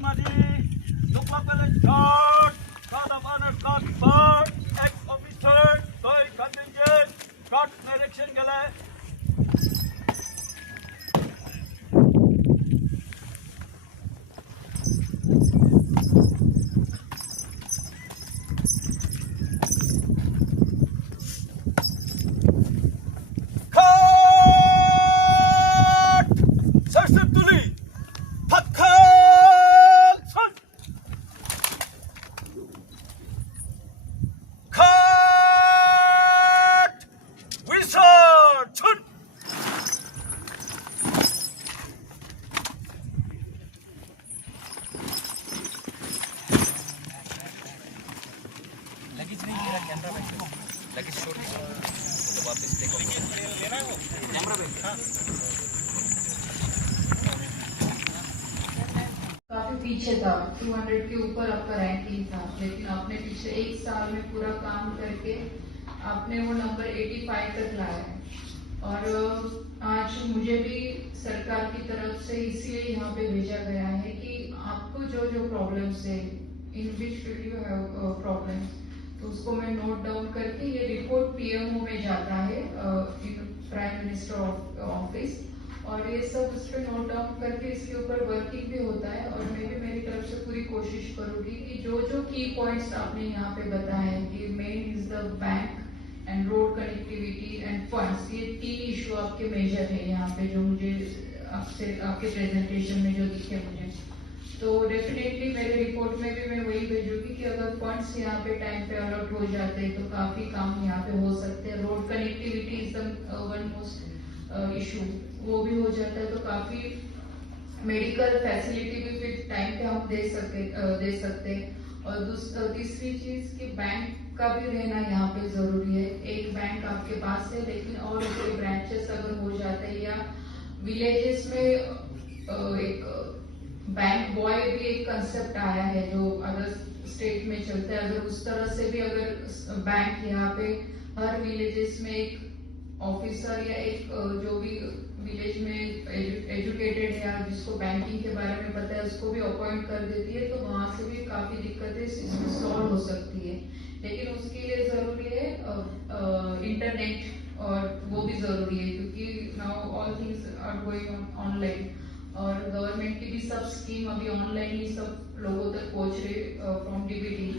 Mani, look up at the guard of honor, guard bird, ex-officer, toy contingent, guard direction gala. काफी पीछे था, 200 के ऊपर आपका रैंकिंग था, लेकिन आपने पिछले एक साल में पूरा काम करके आपने वो नंबर 85 तक लाया है। और आज मुझे भी सरकार की तरफ से इसलिए यहाँ पे भेजा गया है कि आपको जो जो प्रॉब्लम्स है, in which field you have problems, तो उसको मैं नोट डाउन करके ये रिपोर्ट पीएमओ में जाता है, प्राइम मिनिस्टर ऑफिस, और ये सब उस पर नोट डाउन करके इसके ऊपर वर्किंग भी होता है। और मैं भी मेरी तरफ से पूरी कोशिश करूंगी कि जो जो की पॉइंट्स आपने यहाँ पे बताए हैं कि main is the bank and road connectivity end funds, ये 3 इशू आपके मेजर है यहाँ पे, जो मुझे आपसे आपके प्रेजेंटेशन में जो दिखे मुझे। तो डेफिनेटली मेरे रिपोर्ट में भी मैं वही भेजूंगी कि अगर फंड्स यहाँ पे टाइम पे अलॉट हो जाते हैं तो काफी काम यहाँ पे हो सकते हैं। Road connectivity is the one most issue, वो भी हो जाता है तो काफी मेडिकल फैसिलिटी भी फिर टाइम पे हम दे सकते हैं। और तीसरी चीज कि बैंक का भी रहना यहाँ पे जरूरी है। एक बैंक आपके पास है लेकिन और उसके ब्रांचेस अगर हो जाते हैं, या विलेजेस में एक बैंक बॉय भी एक कंसेप्ट आया है जो अदर स्टेट में चलता है, अगर उस तरह से भी अगर बैंक यहाँ पे हर विलेजेस में एक ऑफिसर या एक जो भी विलेज में एजुकेटेड है या जिसको बैंकिंग के बारे में पता है उसको भी अपॉइंट कर देती है, तो वहां से भी काफी दिक्कतें सॉल्व हो सकती है। लेकिन उसके लिए जरूरी है इंटरनेट, और वो भी जरूरी है क्योंकि now all things are going online, और गवर्नमेंट की भी सब स्कीम अभी ऑनलाइन ही सब लोगों तक पहुंच रही फ्रॉम डीबीटी।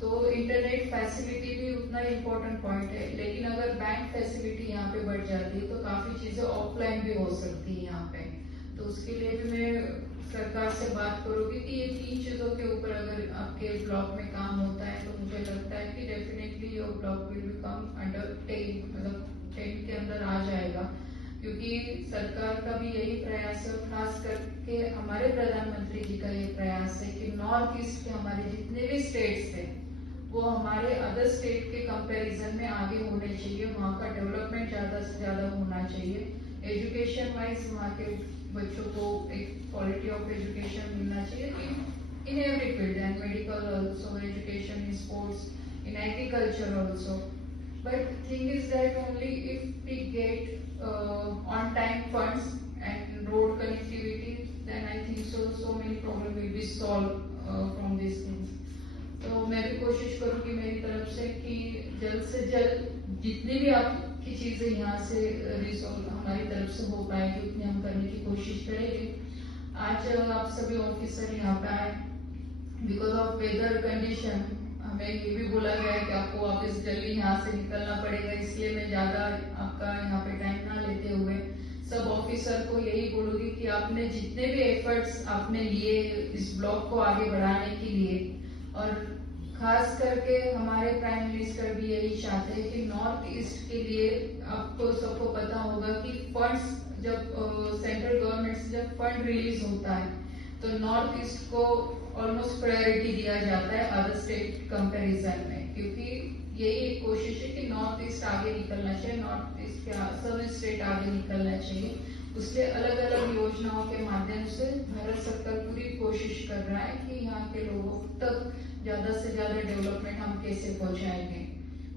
तो इंटरनेट फैसिलिटी भी उतना इम्पोर्टेंट पॉइंट है। लेकिन अगर बैंक फैसिलिटी यहाँ पे बढ़ जाती है तो काफी चीजें ऑफलाइन भी हो सकती है यहाँ पे। तो उसके लिए भी मैं सरकार से बात करूंगी कि ये 3 चीजों के ऊपर अगर आपके ब्लॉक में काम होता है तो मुझे लगता है कि definitely your block will become under 10, मतलब 10 के अंदर आ जाएगा, क्योंकि सरकार का भी यही प्रयास है, खास करके हमारे प्रधानमंत्री जी का ये प्रयास है कि नॉर्थ ईस्ट के हमारे जितने भी स्टेट्स थे वो हमारे अदर स्टेट के कंपैरिजन में आगे होने चाहिए, वहाँ का डेवलपमेंट ज्यादा से ज्यादा होना चाहिए। एजुकेशन वाइज वहाँ के बच्चों को एक क्वालिटी ऑफ एजुकेशन मिलना चाहिए in every field, and medical also, education in sports, in agriculture also. But thing is that only if we get on time funds and road connectivity, then I think so many problems will be solved from these things. तो मैं भी कोशिश करूंगी मेरी तरफ से कि जल्द से जल्द जितनी भी आपकी चीजें यहाँ से रिसॉल्व हमारी तरफ से हो पाएगी उतनी हम करने की कोशिश करेंगे। आज आप सभी ऑफिसर यहाँ पे आए, बिकॉज ऑफ वेदर कंडीशन हमें ये भी बोला गया है कि आपको वापस जल्दी यहाँ से निकलना पड़ेगा, इसलिए मैं ज्यादा आपका यहाँ पे टाइम ना लेते हुए सब ऑफिसर को यही बोलूंगी कि आपने जितने भी एफर्ट्स आपने लिए इस ब्लॉक को आगे बढ़ाने के लिए, और खास करके हमारे प्राइम मिनिस्टर भी यही चाहते हैं कि नॉर्थ ईस्ट के लिए, आपको सबको पता होगा कि फंड्स जब सेंट्रल गवर्नमेंट से जब फंड रिलीज होता है तो नॉर्थ ईस्ट को ऑलमोस्ट प्रायोरिटी दिया जाता है अदर स्टेट कंपैरिजन में, क्योंकि यही एक कोशिश है कि नॉर्थ ईस्ट आगे निकलना चाहिए, नॉर्थ ईस्ट के सभी स्टेट आगे निकलना चाहिए। उसके अलग अलग योजनाओं के माध्यम से भारत सरकार पूरी कोशिश कर रहा है कि यहाँ के लोगों तक ज्यादा से ज्यादा डेवलपमेंट हम कैसे पहुंचाएंगे।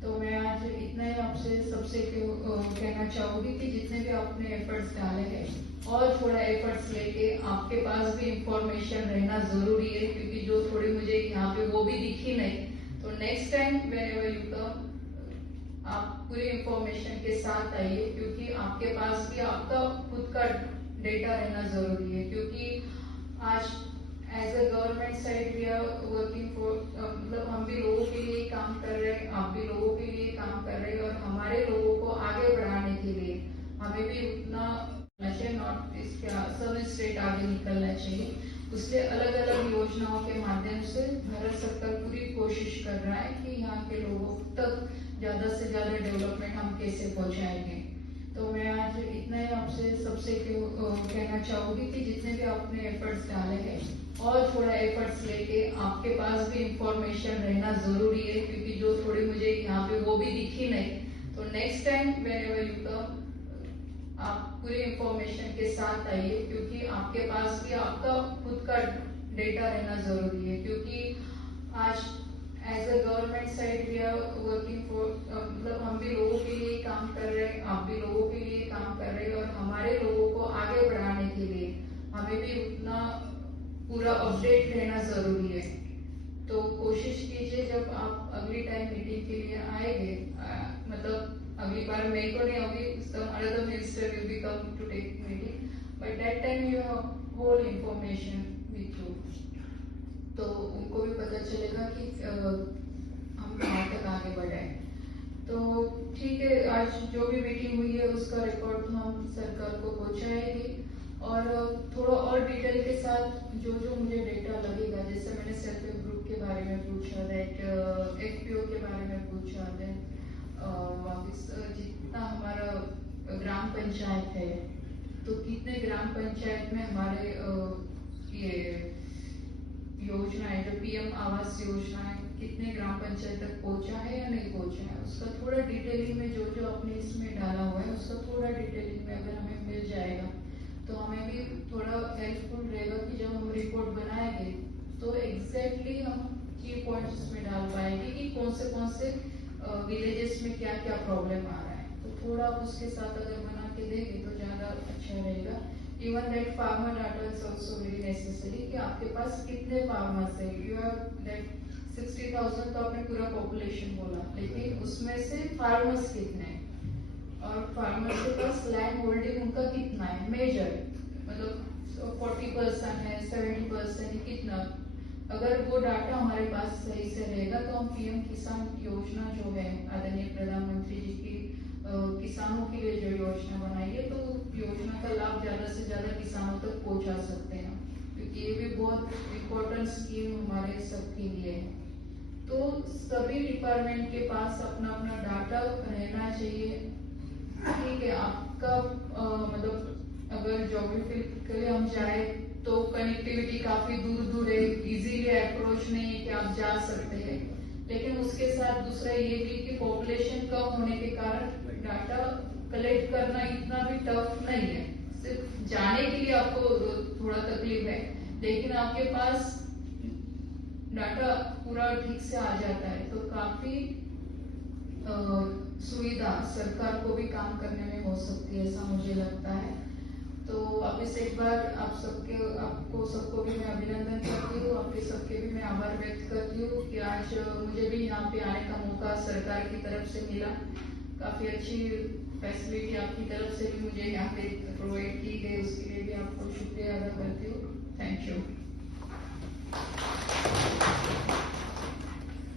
तो मैं आज इतना ही आपसे सबसे कहना चाहूंगी कि जितने भी आपने एफर्ट्स डाले हैं और थोड़ा एफर्ट्स लेके आपके पास भी इंफॉर्मेशन रहना जरूरी है, क्योंकि जो थोड़ी मुझे यहाँ पे वो भी दिखी नहीं, तो next time whenever you come आप पूरी इंफॉर्मेशन के साथ आइए, क्योंकि आपके पास भी आपका खुद का डेटा रहना जरूरी है। क्योंकि आज as a government side we are working for, मतलब हम भी लोगों के लिए काम कर रहे हैं, आप भी लोगों के लिए काम कर रहे हैं, और हमारे लोगों को आगे बढ़ाने के लिए हमें भी उतना नॉर्थ ईस्ट का सब स्टेट आगे निकलना चाहिए। उससे अलग अलग योजनाओं के माध्यम से भारत सरकार पूरी कोशिश कर रहा है कि यहाँ के लोगों तक ज्यादा से ज्यादा डेवलपमेंट हम कैसे पहुंचाएंगे। तो मैं आज इतना ही आपसे सबसे कहना चाहूंगी कि जितने भी आपने एफर्ट्स डाले हैं और थोड़ा एफर्ट्स लेके आपके पास भी इंफॉर्मेशन रहना जरूरी है, क्योंकि जो थोड़ी मुझे यहाँ पे वो भी दिखी नहीं, तो next time whenever you come आप पूरी इंफॉर्मेशन के साथ आइए, क्योंकि आपके पास भी आपका खुद का डेटा रहना जरूरी है। क्योंकि आज as a government side we are working for, मतलब हम भी लोगों के लिए काम कर रहे हैं, आप भी लोगों के लिए काम कर रहे हैं, और हमारे लोगों को आगे बढ़ाने के लिए हमें भी उतना पूरा अपडेट रहना जरूरी है। तो कोशिश कीजिए जब आप अगली टाइम मीटिंग के लिए आएंगे, मतलब अगली बार मेरे को नहीं, अभी some another minister will be come to take meeting, but that time you have whole information with you, तो उनको भी पता चलेगा कि हम कहाँ तक आगे बढ़े। तो ठीक है, आज जो भी मीटिंग हुई है उसका रिकॉर्ड हम सरकार को पहुंचाएंगे, और थोड़ा और डिटेल के साथ जो जो मुझे डेटा लगेगा, जैसे मैंने सेल्फ हेल्प ग्रुप के बारे में पूछा, दैट एफपीओ के बारे में पूछा, देन वापिस जितना हमारा ग्राम पंचायत है, तो कितने ग्राम पंचायत में हमारे ये योजना है जो पीएम आवास योजना है, कितने ग्राम पंचायत तक पहुंचा है या नहीं पहुंचा है, उसका थोड़ा डिटेलिंग में जो जो आपने इसमें डाला हुआ है उसका थोड़ा डिटेलिंग में अगर हमें मिल जाएगा तो हमें भी थोड़ा हेल्पफुल रहेगा कि जब हम रिपोर्ट बनाएंगे तो एग्जैक्टली हम की पॉइंट्स इसमें डाल पाएंगे कि कौन से विलेजेस में क्या क्या प्रॉब्लम आ रहा है। तो थोड़ा उसके साथ अगर बना के देंगे तो ज्यादा अच्छा रहेगा। Even that farmer data is also very necessary, कि आपके पास कितने फार्मर्स है। यू हैव दैट 60,000 तो आपने पूरा पॉपुलेशन बोला, लेकिन उसमें से फार्मर्स कितने हैं, और फार्मर्स के पास लैंड होल्डिंग उनका कितना है, मेजर मतलब 40% है, 70% है, कितना। अगर वो डाटा हमारे पास सही से रहेगा तो हम पीएम किसान योजना जो है आदरणीय प्रधानमंत्री जी की किसानों के लिए जो योजना बनाई है, तो योजना का लाभ ज्यादा से ज्यादा किसानों तक पहुंचा सकते हैं, क्योंकि ये भी बहुत इम्पोर्टेंट स्कीम हमारे सबके लिए है। तो सभी डिपार्टमेंट के पास अपना अपना डाटा रहना चाहिए। ठीक है, आपका मतलब अगर ज्योग्राफिकली हम जाए तो कनेक्टिविटी काफी दूर दूर है, इजीली अप्रोच नहीं है कि आप जा सकते हैं, लेकिन उसके साथ दूसरा ये भी कि पॉपुलेशन कम होने के कारण डाटा कलेक्ट करना इतना भी टफ नहीं है। सिर्फ जाने के लिए आपको थोड़ा तकलीफ है, लेकिन आपके पास डाटा पूरा ठीक से आ जाता है तो काफी सुविधा सरकार को भी काम करने में हो सकती है, ऐसा मुझे लगता है। तो वापिस एक बार आपको सबको भी मैं अभिनंदन करती हूँ, आपके सबके भी मैं आभार व्यक्त करती हूँ कि आज मुझे भी यहाँ पे आने का मौका सरकार की तरफ से मिला। काफी अच्छी फैसिलिटी आपकी तरफ से भी मुझे यहाँ पे प्रोवाइड की गई, उसके लिए भी आपको शुक्रिया अदा करती हूँ।